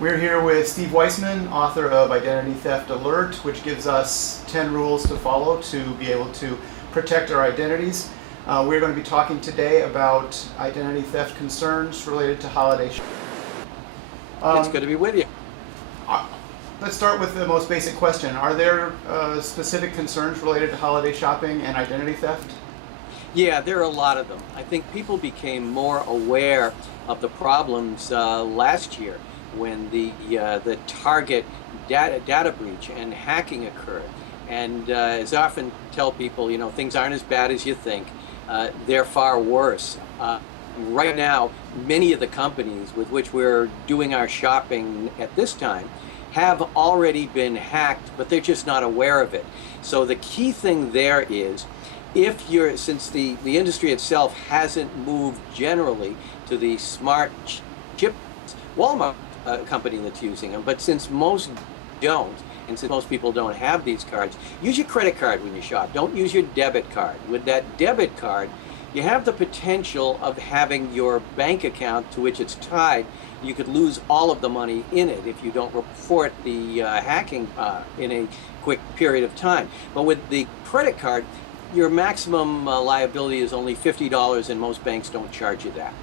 We're here with Steve Weisman, author of Identity Theft Alert, which gives us 10 rules to follow to be able to protect our identities. We're going to be talking today about identity theft concerns related to holiday shopping. It's good to be with you. Let's start with the most basic question. Are there specific concerns related to holiday shopping and identity theft? Yeah, there are a lot of them. I think people became more aware of the problems last year when the Target data breach and hacking occurred. And as I often tell people, things aren't as bad as you think. They're far worse. Right now, many of the companies with which we're doing our shopping at this time have already been hacked, but they're just not aware of it. So the key thing there is, since the industry itself hasn't moved generally to the smart chip, Walmart company that's using them, but since most don't, and since most people don't have these cards, use your credit card when you shop. Don't use your debit card. With that debit card, you have the potential of having your bank account to which it's tied. You could lose all of the money in it if you don't report the hacking in a quick period of time. But with the credit card, your maximum liability is only $50, and most banks don't charge you that.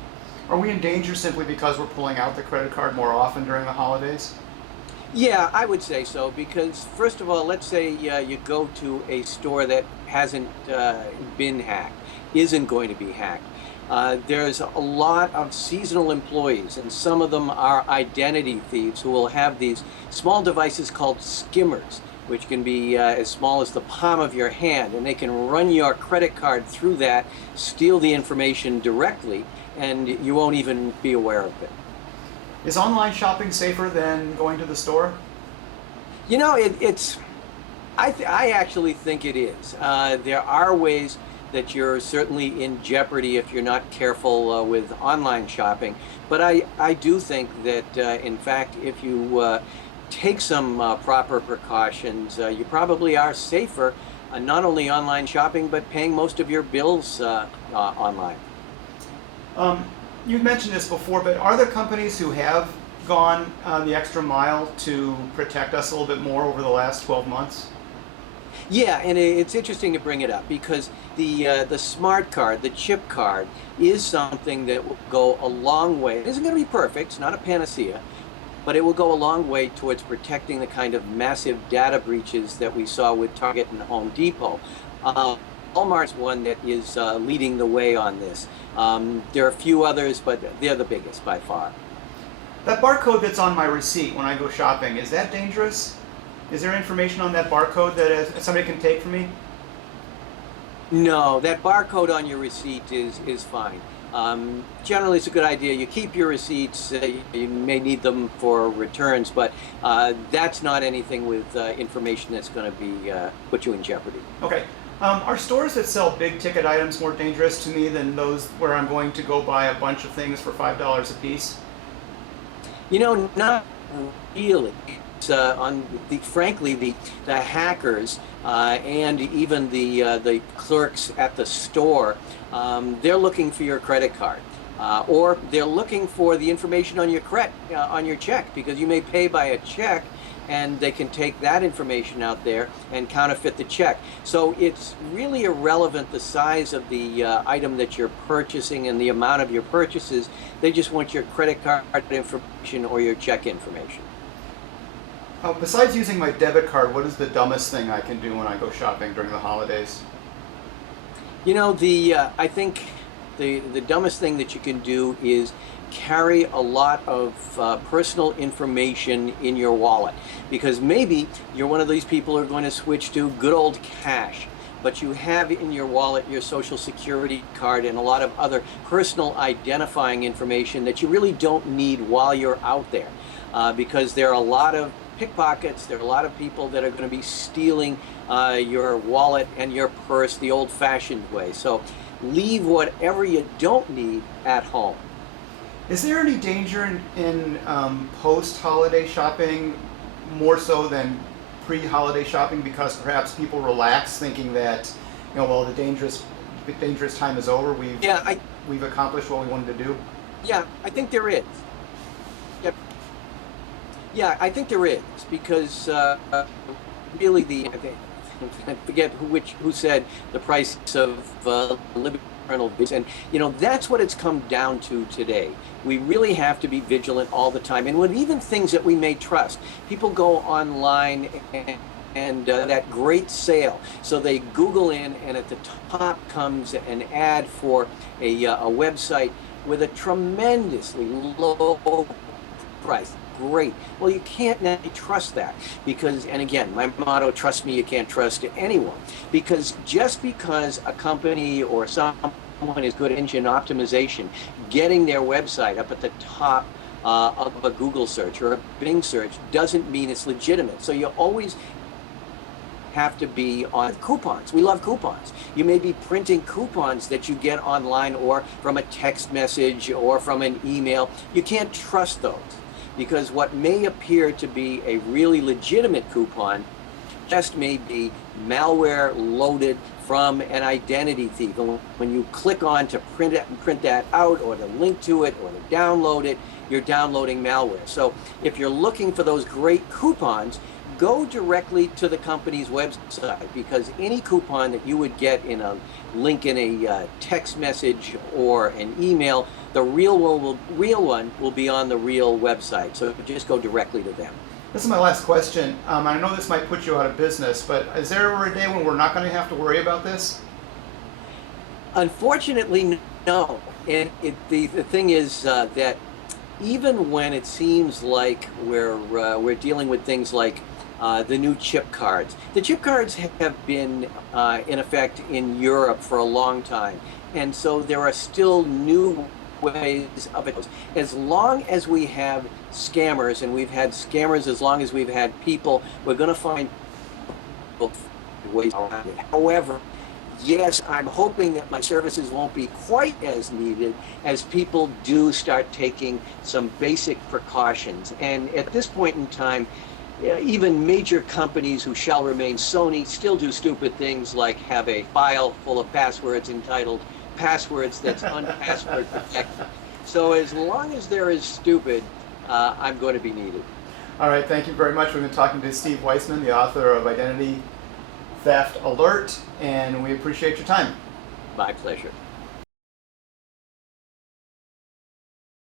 Are we in danger simply because we're pulling out the credit card more often during the holidays? Yeah, I would say so, because first of all, let's say you go to a store that hasn't been hacked, isn't going to be hacked. There's a lot of seasonal employees, and some of them are identity thieves who will have these small devices called skimmers, which can be as small as the palm of your hand, and they can run your credit card through that, steal the information directly, and you won't even be aware of it. Is online shopping safer than going to the store? I actually think it is. There are ways that you're certainly in jeopardy if you're not careful with online shopping, but I do think that in fact, if you take some proper precautions, you probably are safer, not only online shopping, but paying most of your bills online. You've mentioned this before, but are there companies who have gone the extra mile to protect us a little bit more over the last 12 months? Yeah, and it's interesting to bring it up because the smart card, the chip card, is something that will go a long way. It isn't going to be perfect, it's not a panacea, but it will go a long way towards protecting the kind of massive data breaches that we saw with Target and Home Depot. Walmart's one that is leading the way on this. There are a few others, but they're the biggest by far. That barcode that's on my receipt when I go shopping, is that dangerous? Is there information on that barcode that somebody can take from me? No, that barcode on your receipt is fine. Generally, it's a good idea. You keep your receipts. You may need them for returns, but that's not anything with information that's going to be put you in jeopardy. Okay. Are stores that sell big ticket items more dangerous to me than those where I'm going to go buy a bunch of things for $5 a piece? Not really. It's, frankly, the hackers and even the clerks at the store, they're looking for your credit card. Or they're looking for the information on your check, because you may pay by a check, and they can take that information out there and counterfeit the check. So it's really irrelevant the size of the item that you're purchasing and the amount of your purchases. They just want your credit card information or your check information. Besides using my debit card, what is the dumbest thing I can do when I go shopping during the holidays? I think the dumbest thing that you can do is carry a lot of personal information in your wallet, because maybe you're one of these people who are going to switch to good old cash, but you have in your wallet your social security card and a lot of other personal identifying information that you really don't need while you're out there, because there are a lot of pickpockets, there are a lot of people that are going to be stealing your wallet and your purse the old-fashioned way. So leave whatever you don't need at home. Is there any danger in post-holiday shopping more so than pre-holiday shopping, because perhaps people relax thinking that, well, the dangerous time is over. We've accomplished what we wanted to do. Yeah, I think there is. Yep. Yeah, I think there is because really I forget who said the price of living rental vision, and that's what it's come down to today. We really have to be vigilant all the time, and with even things that we may trust, people go online and that great sale. So they Google in, and at the top comes an ad for a website with a tremendously low price. Great. Well, you can't now trust that because, and again, my motto, trust me, you can't trust anyone. Because just because a company or someone is good at engine optimization, getting their website up at the top of a Google search or a Bing search doesn't mean it's legitimate. So you always have to be on coupons. We love coupons. You may be printing coupons that you get online or from a text message or from an email. You can't trust those because what may appear to be a really legitimate coupon just may be malware loaded from an identity thief. And when you click on to print that out or to link to it or to download it, you're downloading malware. So if you're looking for those great coupons, go directly to the company's website because any coupon that you would get in a link in a text message or an email, the real one will be on the real website. So just go directly to them. This is my last question. I know this might put you out of business, but is there ever a day when we're not going to have to worry about this? Unfortunately, no. And the thing is that even when it seems like we're dealing with things like the new chip cards. The chip cards have been in effect in Europe for a long time, and so there are still new ways of it. As long as we have scammers, and we've had scammers as long as we've had people, we're going to find ways around it. However, yes, I'm hoping that my services won't be quite as needed as people do start taking some basic precautions. And at this point in time, even major companies who shall remain Sony still do stupid things like have a file full of passwords entitled passwords that's unpassword protected. So as long as they're as stupid, I'm going to be needed. All right, thank you very much. We've been talking to Steve Weisman, the author of Identity Theft Alert, and we appreciate your time. My pleasure.